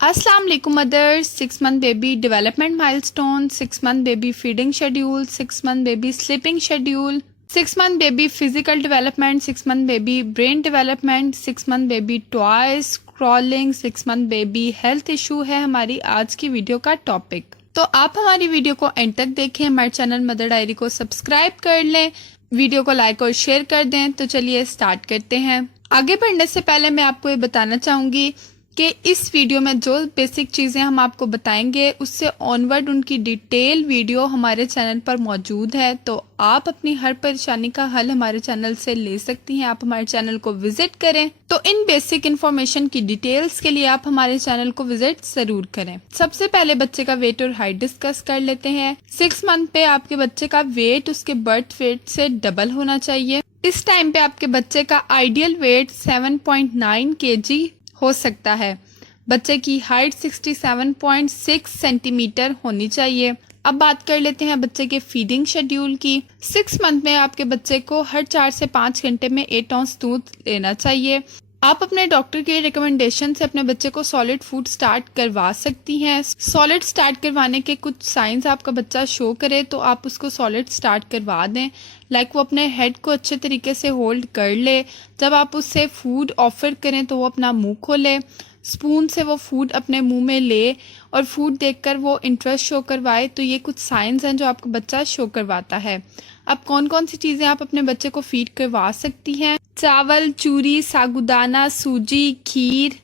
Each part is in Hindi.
अस्सलाम वालेकुम mothers. 6 month baby development milestone, 6 month baby feeding schedule, 6 month baby sleeping schedule, 6 month baby physical development, 6 month baby brain development, 6 month baby toys crawling, 6 month baby health issue है हमारी आज की वीडियो का टॉपिक। तो आप हमारी वीडियो को एंड तक देखें, हमारे चैनल मदर डायरी को सब्सक्राइब कर लें, वीडियो को लाइक और शेयर कर दें। तो चलिए स्टार्ट करते हैं। आगे बढ़ने से पहले मैं आपको ये बताना चाहूँगी कि इस वीडियो में जो बेसिक चीज़ें हम आपको बताएंगे उससे ऑनवर्ड उनकी डिटेल वीडियो हमारे चैनल पर मौजूद है। तो आप अपनी हर परेशानी का हल हमारे चैनल से ले सकती हैं। आप हमारे चैनल को विजिट करें। तो इन बेसिक इन्फॉर्मेशन की डिटेल्स के लिए आप हमारे चैनल को विजिट जरूर करें। सबसे पहले बच्चे का वेट और हाइट डिस्कस कर लेते हैं। 6 मंथ पे आपके बच्चे का वेट उसके बर्थ वेट से डबल होना चाहिए। इस टाइम पे आपके बच्चे का आइडियल वेट 7.9 kg हो सकता है। बच्चे की हाइट 67.6 सेंटीमीटर होनी चाहिए। अब बात कर लेते हैं बच्चे के फीडिंग शेड्यूल की। 6 मंथ में आपके बच्चे को हर 4 से 5 घंटे में 8 ounce दूध लेना चाहिए। आप अपने डॉक्टर के रिकमेंडेशन से अपने बच्चे को सॉलिड फूड स्टार्ट करवा सकती हैं। सॉलिड स्टार्ट करवाने के कुछ साइंस आपका बच्चा शो करे तो आप उसको सॉलिड स्टार्ट करवा दें। लाइक वो अपने हेड को अच्छे तरीके से होल्ड कर ले। जब आप उससे फूड ऑफर करें तो वो अपना मुंह खोले, स्पून से वो फूड अपने मुंह में ले और फूड देखकर वो इंटरेस्ट शो करवाए। तो ये कुछ साइंस हैं जो आपका बच्चा शो करवाता है। अब कौन कौन सी चीज़ें आप अपने बच्चे को फीड करवा सकती हैं? चावल, चूरी, साबूदाना, सूजी, खीर,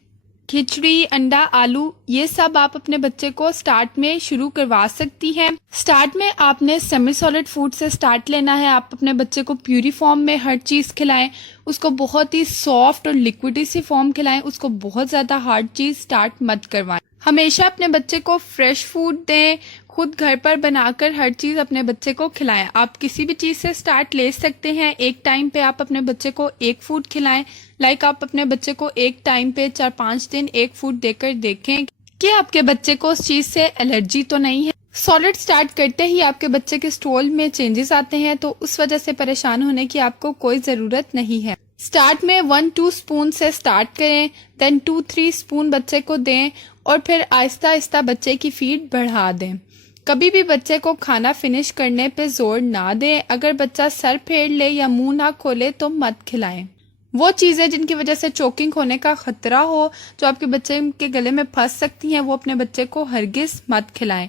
खिचड़ी, अंडा, आलू, ये सब आप अपने बच्चे को स्टार्ट में शुरू करवा सकती हैं। स्टार्ट में आपने सेमी सॉलिड फूड से स्टार्ट लेना है। आप अपने बच्चे को प्यूरी फॉर्म में हर चीज़ खिलाएं, उसको बहुत ही सॉफ्ट और लिक्विडी सी फॉर्म खिलाएं, उसको बहुत ज़्यादा हार्ड चीज़ स्टार्ट मत करवाएं। हमेशा अपने बच्चे को फ्रेश फूड दें, खुद घर पर बनाकर हर चीज़ अपने बच्चे को खिलाएं। आप किसी भी चीज़ से स्टार्ट ले सकते हैं। एक टाइम पे आप अपने बच्चे को एक फूड खिलाएं। लाइक आप अपने बच्चे को एक टाइम पे 4-5 दिन एक फूड देकर देखें कि आपके बच्चे को उस चीज़ से एलर्जी तो नहीं है। सॉलिड स्टार्ट करते ही आपके बच्चे के स्टूल में चेंजेस आते हैं तो उस वजह से परेशान होने की आपको कोई ज़रूरत नहीं है। स्टार्ट में 1-2 स्पून से स्टार्ट करें, देन 2-3 स्पून बच्चे को दें और फिर आहिस्ता आहिस्ता बच्चे की फीड बढ़ा दें। कभी भी बच्चे को खाना फिनिश करने पे जोर ना दें। अगर बच्चा सर फेर ले या मुंह ना खोले तो मत खिलाएं। वो चीज़ें जिनकी वजह से चोकिंग होने का खतरा हो, जो आपके बच्चे के गले में फंस सकती हैं, वो अपने बच्चे को हरगिज मत खिलाएं।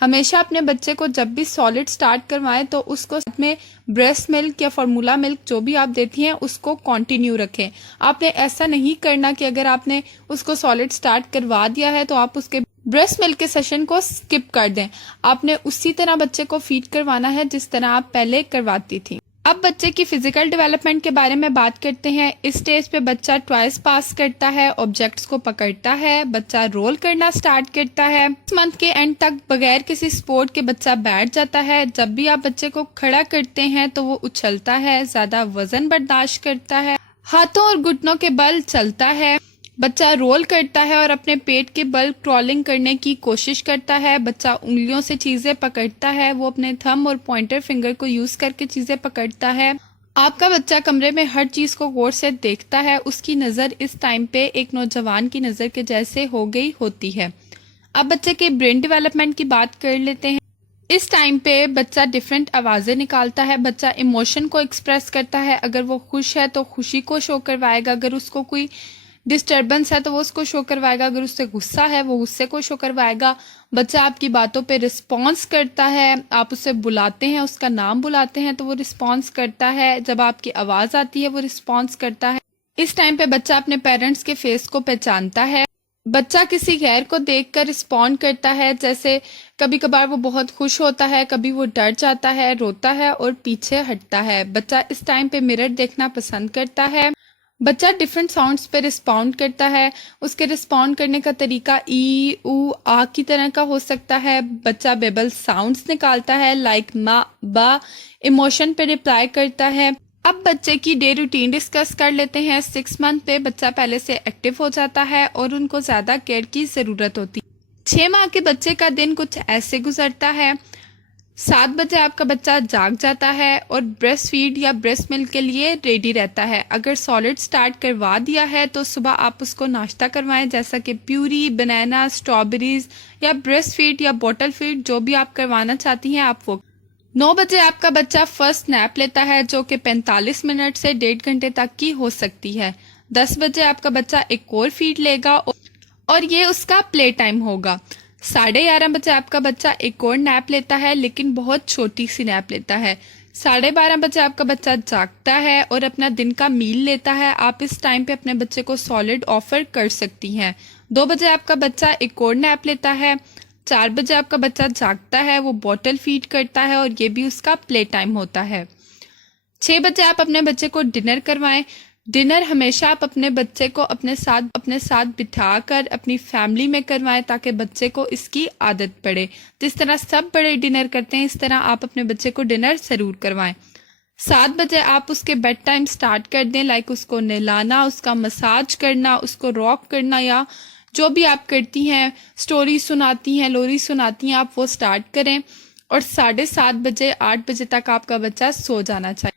हमेशा अपने बच्चे को जब भी सॉलिड स्टार्ट करवाएं तो उसको साथ में ब्रेस्ट मिल्क या फार्मूला मिल्क जो भी आप देती हैं उसको कंटिन्यू रखें। आपने ऐसा नहीं करना कि अगर आपने उसको सॉलिड स्टार्ट करवा दिया है तो आप उसके ब्रेस्ट मिल्क के सेशन को स्किप कर दें। आपने उसी तरह बच्चे को फीड करवाना है जिस तरह आप पहले करवाती थी। अब बच्चे की फिजिकल डेवलपमेंट के बारे में बात करते हैं। इस स्टेज पे बच्चा ट्वाइस पास करता है, ऑब्जेक्ट्स को पकड़ता है, बच्चा रोल करना स्टार्ट करता है। 6 मंथ के एंड तक बगैर किसी सपोर्ट के बच्चा बैठ जाता है। जब भी आप बच्चे को खड़ा करते हैं तो वो उछलता है, ज्यादा वजन बर्दाश्त करता है, हाथों और घुटनों के बल चलता है। बच्चा रोल करता है और अपने पेट के बल क्रॉलिंग करने की कोशिश करता है। बच्चा उंगलियों से चीज़ें पकड़ता है, वो अपने थंब और पॉइंटर फिंगर को यूज़ करके चीज़ें पकड़ता है। आपका बच्चा कमरे में हर चीज़ को गौर से देखता है। उसकी नज़र इस टाइम पे एक नौजवान की नज़र के जैसे हो गई होती है। अब बच्चे के ब्रेन डेवलपमेंट की बात कर लेते हैं। इस टाइम पे बच्चा डिफरेंट आवाज़ें निकालता है। बच्चा इमोशन को एक्सप्रेस करता है। अगर वो खुश है तो खुशी को शो करवाएगा, अगर उसको कोई डिस्टर्बेंस है तो वो उसको शो करवाएगा, अगर उससे गुस्सा है वो गुस्से को शो करवाएगा। बच्चा आपकी बातों पे रिस्पॉन्स करता है। आप उसे बुलाते हैं, उसका नाम बुलाते हैं तो वो रिस्पॉन्स करता है। जब आपकी आवाज़ आती है वो रिस्पॉन्स करता है। इस टाइम पे बच्चा अपने पेरेंट्स के फेस को पहचानता है। बच्चा किसी गैर को देखकर रिस्पॉन्ड करता है। जैसे कभी कभार वो बहुत खुश होता है, कभी वो डर जाता है, रोता है और पीछे हटता है। बच्चा इस टाइम पे मिरर देखना पसंद करता है। बच्चा डिफरेंट साउंड्स पे रिस्पॉन्ड करता है। उसके रिस्पॉन्ड करने का तरीका ई, ऊ, आ की तरह का हो सकता है। बच्चा बेबल साउंड्स निकालता है लाइक मा, बा। इमोशन पे रिप्लाई करता है। अब बच्चे की डे रूटीन डिस्कस कर लेते हैं। 6 मंथ पे बच्चा पहले से एक्टिव हो जाता है और उनको ज़्यादा केयर की ज़रूरत होती है। 6 माह के बच्चे का दिन कुछ ऐसे गुजरता है। 7 बजे आपका बच्चा जाग जाता है और ब्रेस्ट फीड या ब्रेस्ट मिल्क के लिए रेडी रहता है। अगर सॉलिड स्टार्ट करवा दिया है तो सुबह आप उसको नाश्ता करवाएं, जैसा कि प्यूरी, बनाना, स्ट्रॉबेरीज या ब्रेस्ट फीड या बॉटल फीड, जो भी आप करवाना चाहती हैं आप वो। 9 बजे आपका बच्चा फर्स्ट नैप लेता है, जो कि 45 मिनट से 1.5 घंटे तक की हो सकती है। 10 बजे आपका बच्चा एक और फीड लेगा और ये उसका प्ले टाइम होगा। 11:30 बजे आपका बच्चा एक और नैप लेता है, लेकिन बहुत छोटी सी नैप लेता है। 12:30 बजे आपका बच्चा जागता है और अपना दिन का मील लेता है। आप इस टाइम पे अपने बच्चे को सॉलिड ऑफर कर सकती हैं। 2 बजे आपका बच्चा एक और नैप लेता है। 4 बजे आपका बच्चा जागता है, वो बॉटल फीड करता है और ये भी उसका प्ले टाइम होता है। 6 बजे आप अपने बच्चे को डिनर करवाएं। डिनर हमेशा आप अपने बच्चे को अपने साथ बिठाकर अपनी फैमिली में करवाएं, ताकि बच्चे को इसकी आदत पड़े। जिस तरह सब बड़े डिनर करते हैं, इस तरह आप अपने बच्चे को डिनर जरूर करवाएं। 7 बजे आप उसके बेड टाइम स्टार्ट कर दें, लाइक उसको नहलाना, उसका मसाज करना, उसको रॉक करना या जो भी आप करती हैं, स्टोरी सुनाती हैं, लोरी सुनाती हैं, आप वो स्टार्ट करें। और 7:30 बजे 8 बजे तक आपका बच्चा सो जाना चाहिए।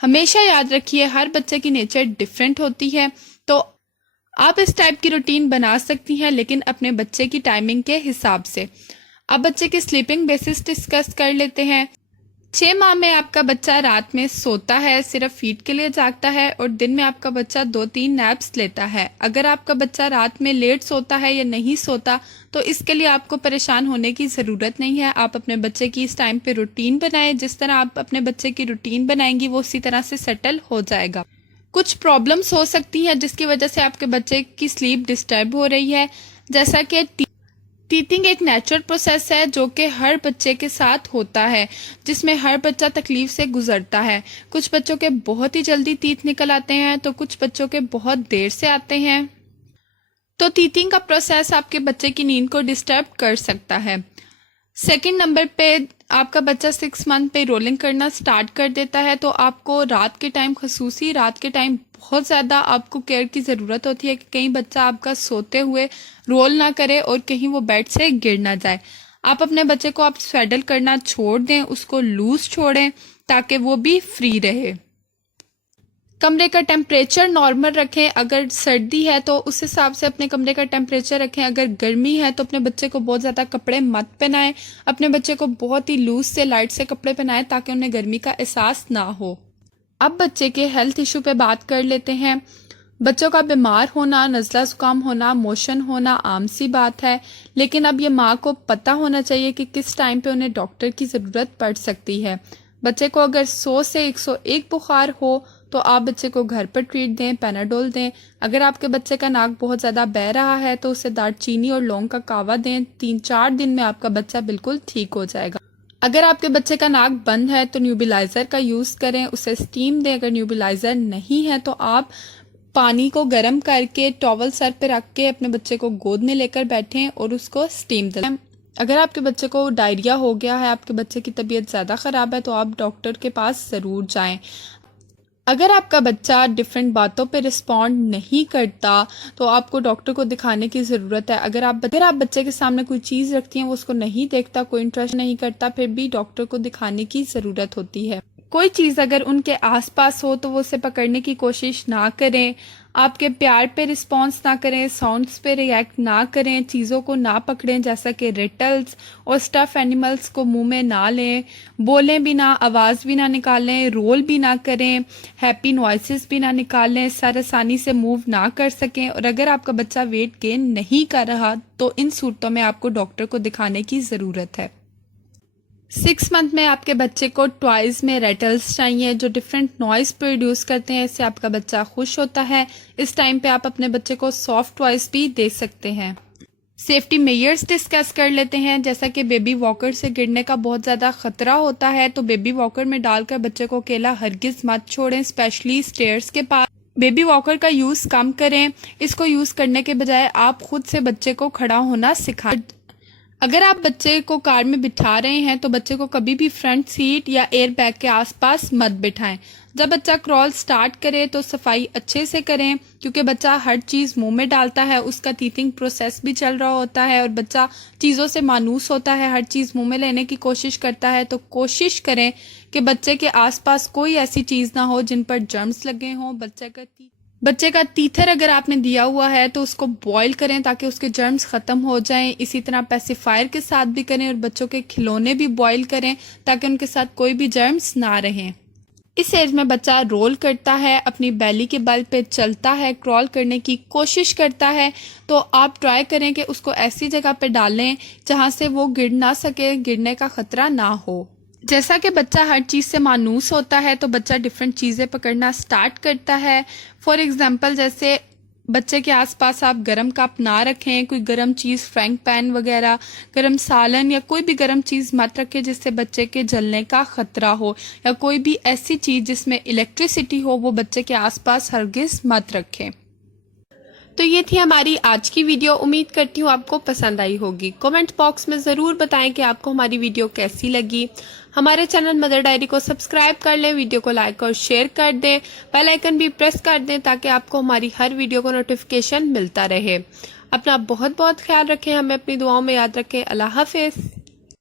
हमेशा याद रखिए, हर बच्चे की नेचर डिफरेंट होती है, तो आप इस टाइप की रूटीन बना सकती हैं, लेकिन अपने बच्चे की टाइमिंग के हिसाब से। अब बच्चे की स्लीपिंग बेसिस डिस्कस कर लेते हैं। 6 माह में आपका बच्चा रात में सोता है, सिर्फ फीड के लिए जागता है और दिन में आपका बच्चा 2-3 नैप्स लेता है। अगर आपका बच्चा रात में लेट सोता है या नहीं सोता, तो इसके लिए आपको परेशान होने की ज़रूरत नहीं है। आप अपने बच्चे की इस टाइम पे रूटीन बनाएं। जिस तरह आप अपने बच्चे की रूटीन बनाएंगी, वो उसी तरह से सेटल हो जाएगा। कुछ प्रॉब्लम्स हो सकती हैं जिसकी वजह से आपके बच्चे की स्लीप डिस्टर्ब हो रही है, जैसा कि टीथिंग एक नेचुरल प्रोसेस है जो कि हर बच्चे के साथ होता है, जिसमें हर बच्चा तकलीफ से गुजरता है। कुछ बच्चों के बहुत ही जल्दी टीथ निकल आते हैं, तो कुछ बच्चों के बहुत देर से आते हैं। तो टीथिंग का प्रोसेस आपके बच्चे की नींद को डिस्टर्ब कर सकता है। सेकंड नंबर पे आपका बच्चा 6 मंथ पे रोलिंग करना स्टार्ट कर देता है, तो आपको रात के टाइम, खसूसी रात के टाइम, बहुत ज़्यादा आपको केयर की ज़रूरत होती है कि कहीं बच्चा आपका सोते हुए रोल ना करे और कहीं वो बेड से गिर ना जाए। आप अपने बच्चे को आप स्वेडल करना छोड़ दें, उसको लूज छोड़ें ताकि वो भी फ्री रहे। कमरे का टेम्परेचर नॉर्मल रखें। अगर सर्दी है तो उस हिसाब से अपने कमरे का टेम्परेचर रखें। अगर गर्मी है तो अपने बच्चे को बहुत ज़्यादा कपड़े मत पहनाएं। अपने बच्चे को बहुत ही लूज से, लाइट से कपड़े पहनाएं ताकि उन्हें गर्मी का एहसास ना हो। अब बच्चे के हेल्थ इशू पे बात कर लेते हैं। बच्चों का बीमार होना, नज़ला ज़ुकाम होना, मोशन होना आम सी बात है, लेकिन अब ये माँ को पता होना चाहिए कि किस टाइम पे उन्हें डॉक्टर की ज़रूरत पड़ सकती है। बच्चे को अगर 100 से 101 बुखार हो तो आप बच्चे को घर पर ट्रीट दें, पैनाडोल दें। अगर आपके बच्चे का नाक बहुत ज़्यादा बह रहा है तो उसे दालचीनी और लौंग का कावा दें। 3-4 दिन में आपका बच्चा बिल्कुल ठीक हो जाएगा। अगर आपके बच्चे का नाक बंद है तो न्यूबिलाइज़र का यूज़ करें, उसे स्टीम दें। अगर न्यूबिलाइज़र नहीं है तो आप पानी को गर्म करके टॉवल सर पे रख के अपने बच्चे को गोद में लेकर बैठें और उसको स्टीम दें। अगर आपके बच्चे को डायरिया हो गया है, आपके बच्चे की तबीयत ज़्यादा ख़राब है, तो आप डॉक्टर के पास ज़रूर जाएं। अगर आपका बच्चा डिफरेंट बातों पे रिस्पॉन्ड नहीं करता तो आपको डॉक्टर को दिखाने की ज़रूरत है। अगर आप बच्चे के सामने कोई चीज़ रखती हैं, वो उसको नहीं देखता, कोई इंटरेस्ट नहीं करता, फिर भी डॉक्टर को दिखाने की ज़रूरत होती है। कोई चीज़ अगर उनके आसपास हो तो वो उसे पकड़ने की कोशिश ना करें। आपके प्यार पे रिस्पॉन्स ना करें, साउंड्स पे रिएक्ट ना करें, चीज़ों को ना पकड़ें जैसा कि रिटल्स और स्टफ एनिमल्स को मुंह में ना लें, बोलें भी ना, आवाज़ भी ना निकालें, रोल भी ना करें, हैप्पी नॉइसेस भी ना निकालें, सर आसानी से मूव ना कर सकें। और अगर आपका बच्चा वेट गेन नहीं कर रहा तो इन सूरतों में आपको डॉक्टर को दिखाने की ज़रूरत है। 6 मंथ में आपके बच्चे को टॉयज में रेटल्स चाहिए जो डिफरेंट नॉइज प्रोड्यूस करते हैं, इससे आपका बच्चा खुश होता है। इस टाइम पे आप अपने बच्चे को सॉफ्ट टॉयज भी दे सकते हैं। सेफ्टी मेजर्स डिस्कस कर लेते हैं। जैसा कि बेबी वॉकर से गिरने का बहुत ज़्यादा खतरा होता है, तो बेबी वॉकर में डालकर बच्चे को अकेला हरगिज मत छोड़ें, स्पेशली स्टेयर्स के पास। बेबी वॉकर का यूज़ कम करें। इसको यूज़ करने के बजाय आप खुद से बच्चे को खड़ा होना सिखाएं। अगर आप बच्चे को कार में बिठा रहे हैं तो बच्चे को कभी भी फ्रंट सीट या एयर बैग के आसपास मत बिठाएं। जब बच्चा क्रॉल स्टार्ट करे तो सफाई अच्छे से करें, क्योंकि बच्चा हर चीज़ मुंह में डालता है, उसका टीथिंग प्रोसेस भी चल रहा होता है और बच्चा चीज़ों से मानूस होता है, हर चीज़ मुंह में लेने की कोशिश करता है। तो कोशिश करें कि बच्चे के आसपास कोई ऐसी चीज़ ना हो जिन पर जर्म्स लगे हों। बच्चे का टीथर अगर आपने दिया हुआ है तो उसको बॉईल करें ताकि उसके जर्म्स ख़त्म हो जाएं। इसी तरह पेसिफायर के साथ भी करें और बच्चों के खिलौने भी बॉईल करें ताकि उनके साथ कोई भी जर्म्स ना रहें। इस एज में बच्चा रोल करता है, अपनी बेली के बल पे चलता है, क्रॉल करने की कोशिश करता है, तो आप ट्राई करें कि उसको ऐसी जगह पे डालें जहाँ से वो गिर ना सके, गिरने का ख़तरा ना हो। जैसा कि बच्चा हर चीज़ से मानूस होता है तो बच्चा डिफरेंट चीज़ें पकड़ना स्टार्ट करता है। फॉर एग्जांपल, जैसे बच्चे के आसपास आप गरम कप ना रखें, कोई गरम चीज़, फ्राइंग पैन वगैरह, गरम सालन या कोई भी गरम चीज़ मत रखें जिससे बच्चे के जलने का ख़तरा हो, या कोई भी ऐसी चीज़ जिसमें इलेक्ट्रिसिटी हो वो बच्चे के आसपास हरगिज़ मत रखें। तो ये थी हमारी आज की वीडियो। उम्मीद करती हूँ आपको पसंद आई होगी। कमेंट बॉक्स में ज़रूर बताएं कि आपको हमारी वीडियो कैसी लगी। हमारे चैनल मदर डायरी को सब्सक्राइब कर लें, वीडियो को लाइक और शेयर कर दें, बेल आइकन भी प्रेस कर दें ताकि आपको हमारी हर वीडियो को नोटिफिकेशन मिलता रहे। अपना बहुत बहुत ख्याल रखें, हमें अपनी दुआओं में याद रखें। अल्लाह हाफिज़।